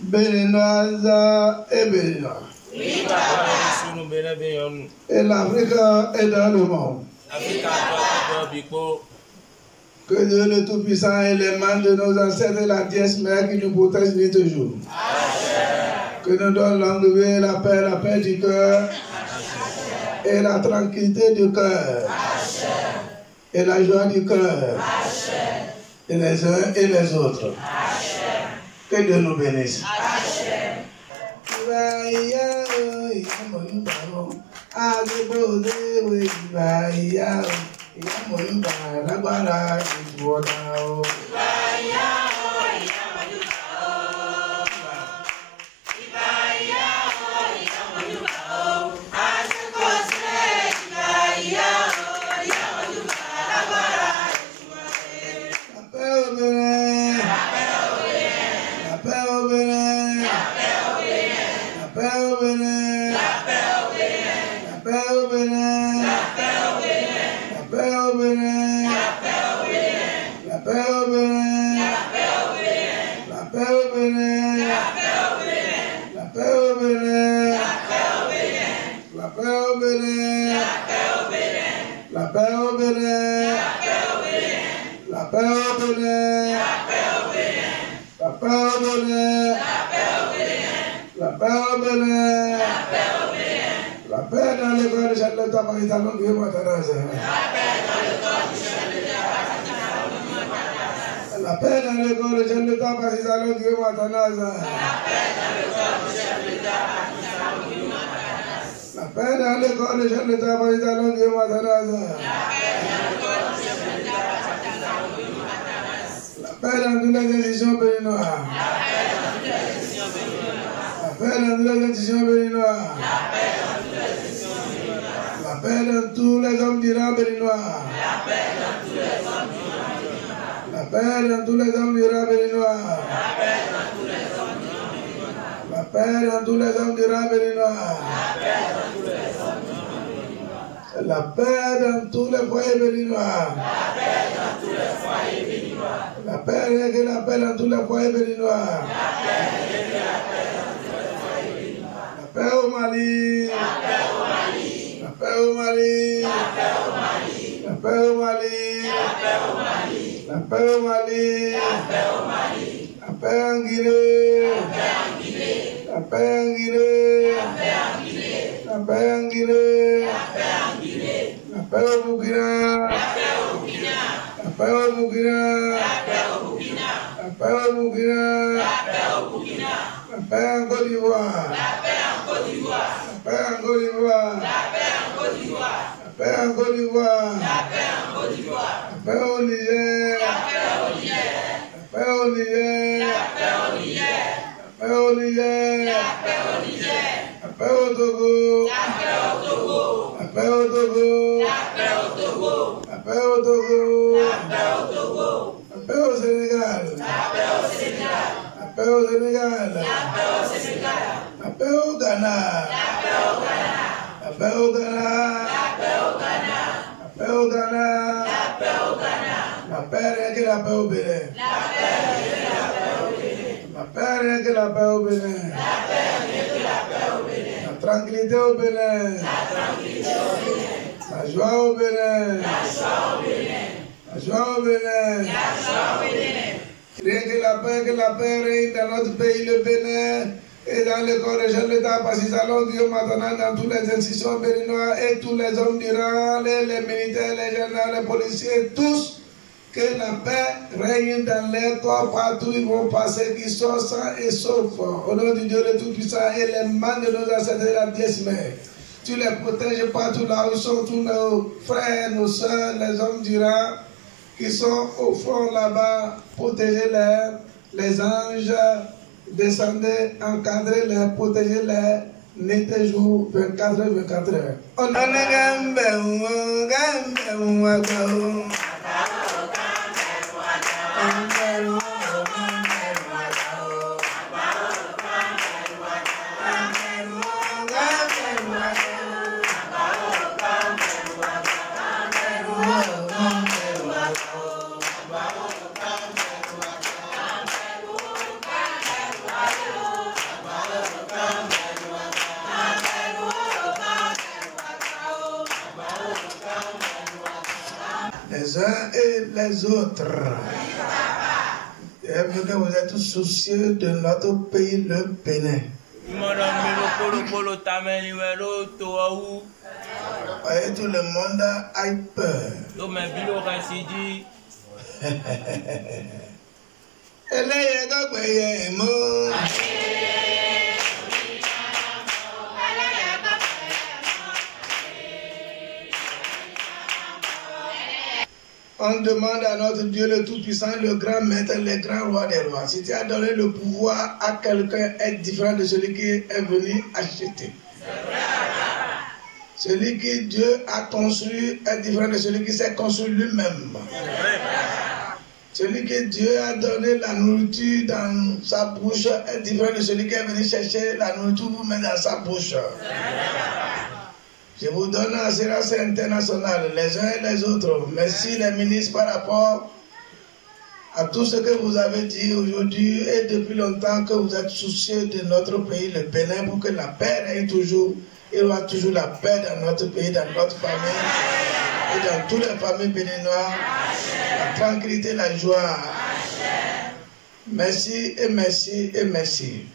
béninoise et béninois. Et l'Afrique est dans le monde. Que Dieu le Tout-Puissant et les mains de nos ancêtres et la déesse mère qui nous protège nuit et jour. Que nous donne longue vie, la paix du cœur et la tranquillité du cœur et la joie du cœur et les uns et les autres. Que Dieu nous bénisse. La paix dans le corps de chef d'État partisan Guillaume Atanaza. La paix dans le corps de chef d'État partisan Guillaume Atanaza. La paix dans toutes les institutions béninoises. La paix dans toutes les institutions béninoises. La paix dans tous les hommes d'Iran béninois. La paix dans tous les hommes d'Iran béninois. La paix dans tous les hommes d'Iran béninois. La paix dans tous les foyers béninois. La paix et la paix dans tous les foyers béninois. La paix au Mali. La paix au Mali. La paix au Mali. La paix au Mali. La paix en Guinée. La paix en Guinée. La paix en Guinée. La paix au Burkina. La paix au Burkina. La paix au Burkina. La paix en Côte d'Ivoire. La paix en Côte d'Ivoire. La paix en Côte d'Ivoire. La paix au Niger. La paix au Niger. La paix au Niger. La paix au Togo. La paix au Togo. La paix au Togo. La paix au Sénégal. La paix au Sénégal. La paix au Ghana. La paix au Ghana. La paix au Ghana. La paix rien que la paix au Bénin. La paix rien que la paix au Bénin. La tranquillité au Bénin. La joie au Bénin. La joie au Bénin. Rien que la paix règne dans notre pays, le Bénin, et dans le corps de chef d'État, partisan Guillaume Atanaza, dans toutes les institutions béninoises et tous les hommes d'Iran, les militaires, les gendarmes, les policiers, tous, que la paix règne dans les corps partout, ils vont passer, qu'ils sont sains et saufs. Au nom du Dieu le Tout-Puissant et les mains de nos ancêtres et la déesse mère. Tu les protèges partout là où sont tous nos frères, nos soeurs, les hommes d'Iran qui sont au front là-bas, protégez-les, les anges, descendez, encadrez-les, protégez-les, nuit et jour, 24 heures, 24 heures. On a les uns et les autres. Et que vous êtes tous soucieux de notre pays, le Bénin. Et tout le monde a peur. On demande à notre Dieu le Tout-Puissant, le grand maître, le grand roi des rois. Si tu as donné le pouvoir à quelqu'un, être différent de celui qui est venu acheter. Celui que Dieu a construit est différent de celui qui s'est construit lui-même. Celui que Dieu a donné la nourriture dans sa bouche est différent de celui qui est venu chercher la nourriture pour mettre dans sa bouche. Je vous donne assurance internationale, les uns et les autres. Merci les ministres par rapport à tout ce que vous avez dit aujourd'hui et depuis longtemps que vous êtes soucieux de notre pays, le Bénin, pour que la paix règne toujours. Il y aura toujours la paix dans notre pays, dans notre famille et dans toutes les familles béninoises. La tranquillité, la joie. Merci et merci et merci.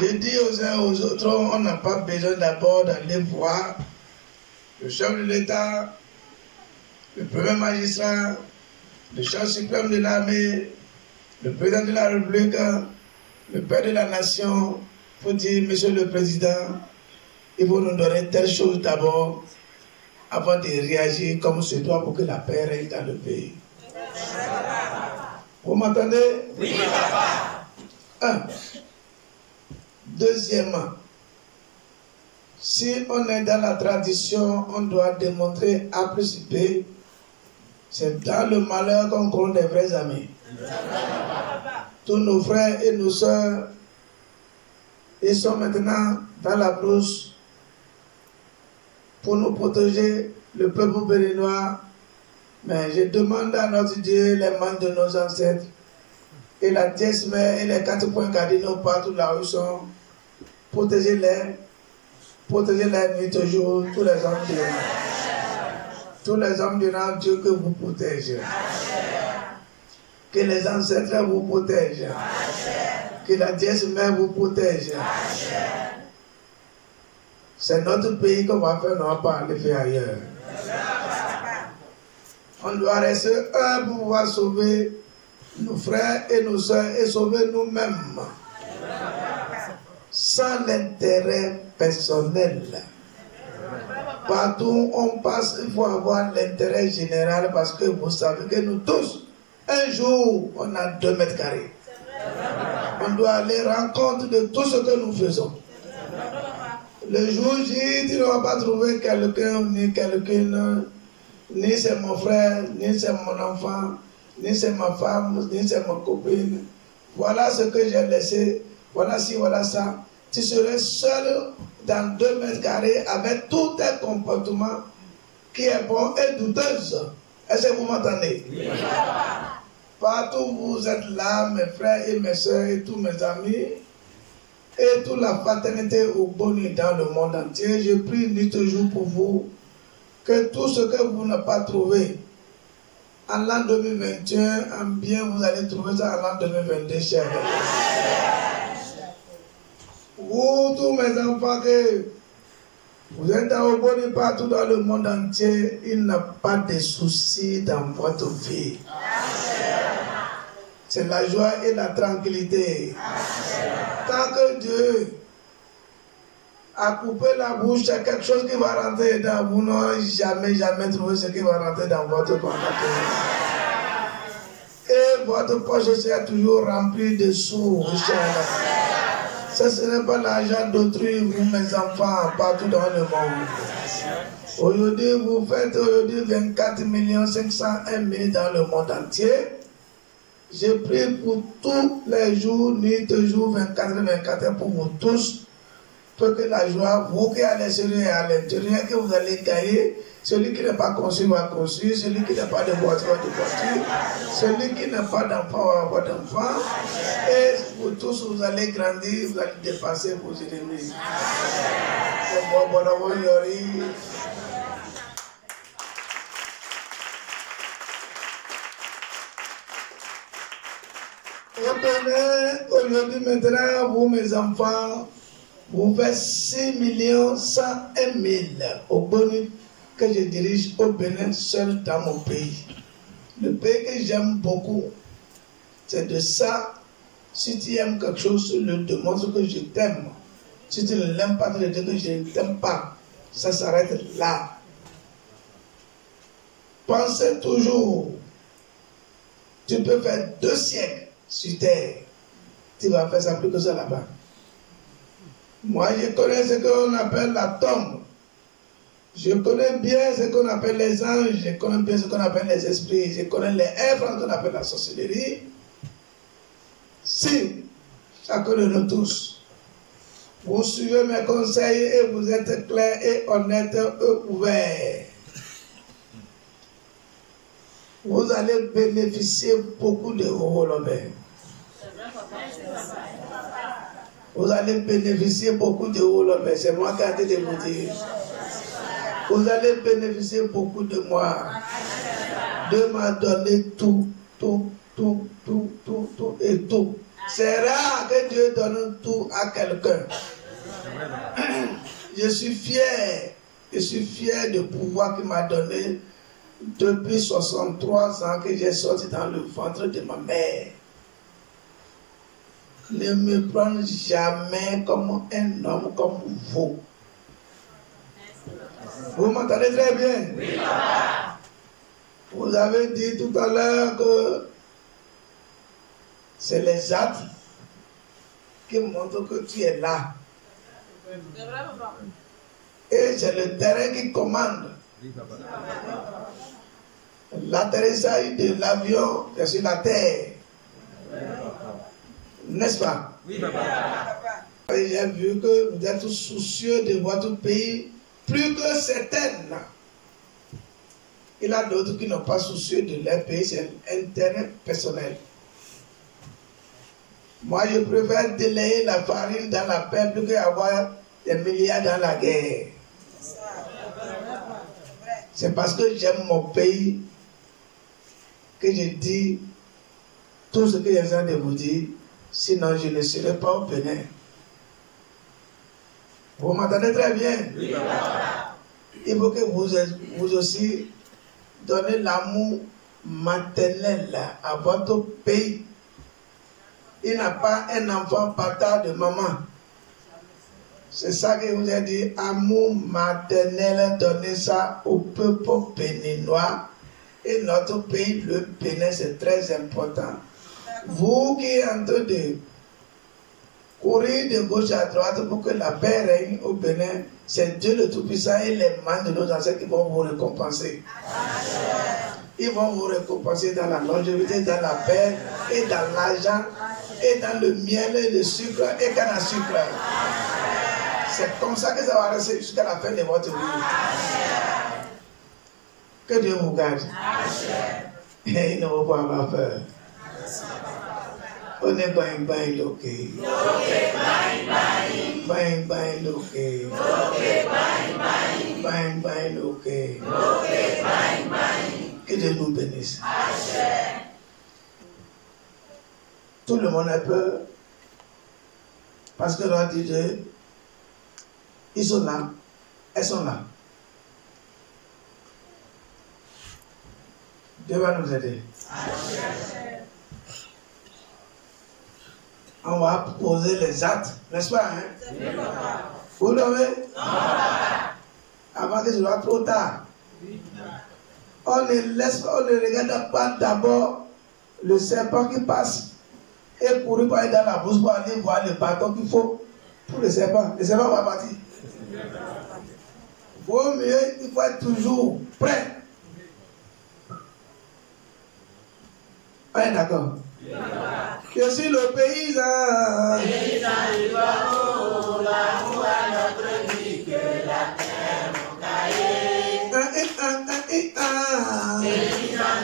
Je dis aux uns et aux autres, on n'a pas besoin d'abord d'aller voir le chef de l'État, le premier magistrat, le chef suprême de l'armée, le président de la République, le père de la nation, pour dire, monsieur le président, il faut nous donner telle chose d'abord avant de réagir comme se doit pour que la paix règne dans le pays. Vous m'entendez? Oui, papa. Un. Deuxièmement, si on est dans la tradition, on doit démontrer A plus B. C'est dans le malheur qu'on compte des vrais amis. Tous nos frères et nos soeurs, ils sont maintenant dans la brousse pour nous protéger, le peuple béninois. Mais je demande à notre Dieu, les mains de nos ancêtres, et la dièse mère et les 4 points cardinaux partout là où ils sont, protégez-les nuit et jour, tous les hommes du rang. Tous les hommes du rang, Dieu que vous protège. Que les ancêtres vous protègent. Que la dièse mère vous protège. C'est notre pays qu'on va faire, on ne va pas aller faire ailleurs. On doit rester un pour pouvoir sauver nos frères et nos soeurs et sauver nous-mêmes. Sans l'intérêt personnel. Partout où on passe, il faut avoir l'intérêt général parce que vous savez que nous tous, un jour, on a 2 mètres carrés. On doit aller rendre compte de tout ce que nous faisons. Le jour J, tu ne vas pas trouver quelqu'un ni quelqu'un, ni c'est mon frère, ni c'est mon enfant, ni c'est ma femme, ni c'est ma copine. Voilà ce que j'ai laissé. Voilà ci, voilà ça. Tu serais seul dans 2 mètres carrés avec tout un comportement qui est bon et douteuse. Est-ce que vous m'entendez? Oui. Partout où vous êtes là, mes frères et mes soeurs et tous mes amis, et toute la fraternité au Boni dans le monde entier, je prie nuit et jour pour vous que tout ce que vous n'avez pas trouvé en l'an 2021, en bien, vous allez trouver ça en l'an 2022, chers. Vous, tous mes enfants, que vous êtes au Boni partout dans le monde entier, il n'y a pas de soucis dans votre vie. C'est la joie et la tranquillité. Tant que Dieu a coupé la bouche, c'est quelque chose qui va rentrer dans vous. N'avez jamais trouvé ce qui va rentrer dans votre compte. Et votre poche sera toujours remplie de sous, cher. Ce n'est pas l'argent d'autrui, vous, mes enfants, partout dans le monde. Aujourd'hui, vous faites 24 501 000 dans le monde entier. Je prie pour tous les jours, nuit et jour, 24 pour vous tous, pour que la joie, vous qui allez l'extérieur et à l'intérieur, que vous allez gagner. Celui qui n'est pas conçu va construire, celui qui n'a pas de voiture va de voiture, celui qui n'a pas d'enfant va avoir d'enfant. Et vous tous, vous allez grandir, vous allez dépasser vos ennemis. donnez aujourd'hui maintenant, vous mes enfants, vous faites 6 101 000 au bonus que je dirige au Bénin seul dans mon pays. Le pays que j'aime beaucoup, c'est de ça. Si tu aimes quelque chose, tu le demandes que je t'aime. Si tu ne l'aimes pas, tu le dis que je ne t'aime pas. Ça s'arrête là. Pensez toujours, tu peux faire 2 siècles sur terre. Tu vas faire ça plus que ça là-bas. Moi, je connais ce qu'on appelle la tombe. Je connais bien ce qu'on appelle les anges. Je connais bien ce qu'on appelle les esprits. Je connais les êtres qu'on appelle la sorcellerie. Si, chacun de nous tous, vous suivez mes conseils et vous êtes clairs et honnêtes et ouverts, vous allez bénéficier beaucoup de vos lobes. Vous allez bénéficier beaucoup de vos lobes. C'est moi qui ai dit de vous dire. Vous allez bénéficier beaucoup de moi. Dieu m'a donné tout et tout. C'est rare que Dieu donne tout à quelqu'un. Je suis fier de pouvoir qu'il m'a donné depuis 63 ans que j'ai sorti dans le ventre de ma mère. Ne me prenez jamais comme un homme comme vous. Vous m'entendez très bien? Oui, papa. Vous avez dit tout à l'heure que c'est les actes qui montrent que tu es là. Et c'est le terrain qui commande. L'atterrissage de l'avion est sur la terre. N'est-ce pas? Oui, papa. J'ai vu que vous êtes soucieux de votre pays plus que certaines. Il y a d'autres qui n'ont pas soucieux de leur pays, c'est un intérêt personnel. Moi, je préfère délayer la farine dans la paix plus qu'avoir des milliards dans la guerre. C'est parce que j'aime mon pays que je dis tout ce que j'ai besoin de vous dire. Sinon, je ne serai pas au Bénin. Vous m'entendez très bien? Oui, papa. Il faut que vous aussi donnez l'amour maternel à votre pays. Il n'a pas un enfant bâtard de maman. C'est ça que je vous ai dit. Amour maternel, donnez ça au peuple béninois. Et notre pays, le Bénin, c'est très important. Vous qui êtes en train de courir de gauche à droite pour que la paix règne au Bénin, c'est Dieu le Tout-Puissant et les mains de nos ancêtres qui vont vous récompenser. Ils vont vous récompenser dans la longévité, dans la paix, et dans l'argent, et dans le miel, et le sucre, et canne à sucre. C'est comme ça que ça va rester jusqu'à la fin de votre vie. Que Dieu vous garde. Et il ne faut pas avoir peur. On est bang bang loqué. Bang bang loqué. Bang bang loqué. Que Dieu nous bénisse. Tout le monde a peur. Parce que l'on dit Dieu, ils sont là. Elles sont là. Dieu va nous aider. On va poser les actes, n'est-ce pas? Hein? Vous l'avez? Non, avant que ce soit trop tard. On ne laisse pas, on ne regarde pas d'abord le serpent qui passe et courir pour aller dans la brousse pour aller voir le bâton qu'il faut pour le serpent. Le serpent va partir. Vaut mieux, il faut être toujours prêt. On est d'accord? Je suis le paysan. Paysan du Baou, l'amour à notre vie, que la terre mon cahier. Paysan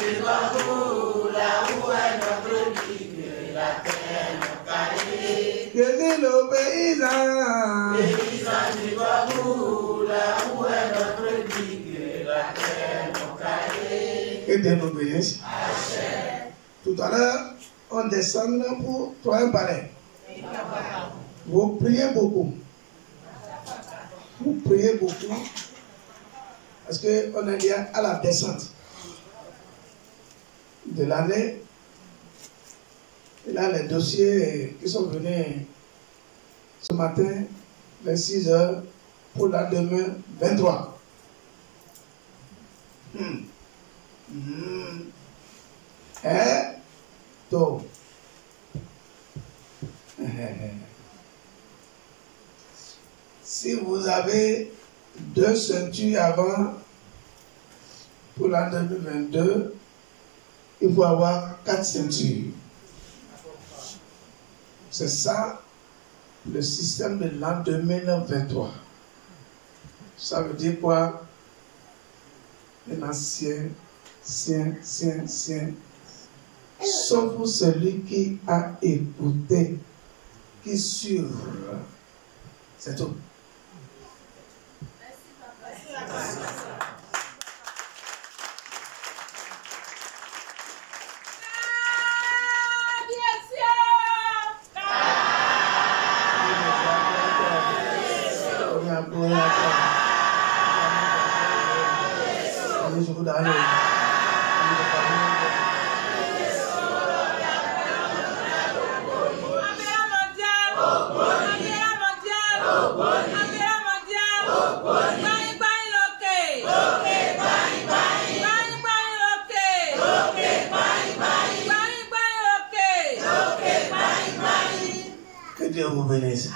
du Baou, l'amour à notre vie, que la terre mon cahier. Je suis le paysan. Paysan du Baou, l'amour à notre vie, que la terre mon cahier. Que Dieu nous bénisse. Tout à l'heure, on descend pour trouver un palais. Vous priez beaucoup. Vous priez beaucoup. Parce qu'on est lié à la descente de l'année. Et là, les dossiers qui sont venus ce matin, vers 6 heures, pour la demain 23. Donc, si vous avez 2 ceintures avant pour l'an 2022, il faut avoir 4 ceintures. C'est ça le système de l'an 2023. Ça veut dire quoi? Un ancien, sauf celui qui a écouté, qui suivre. C'est tout. Que Dieu vous bénisse.